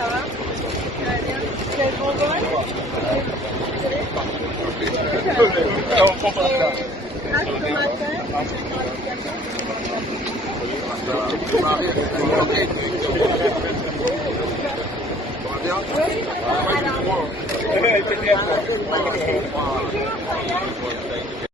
Ça va? Quel bon vol? On prend pas ça. Là, ce matin, Ça va bien?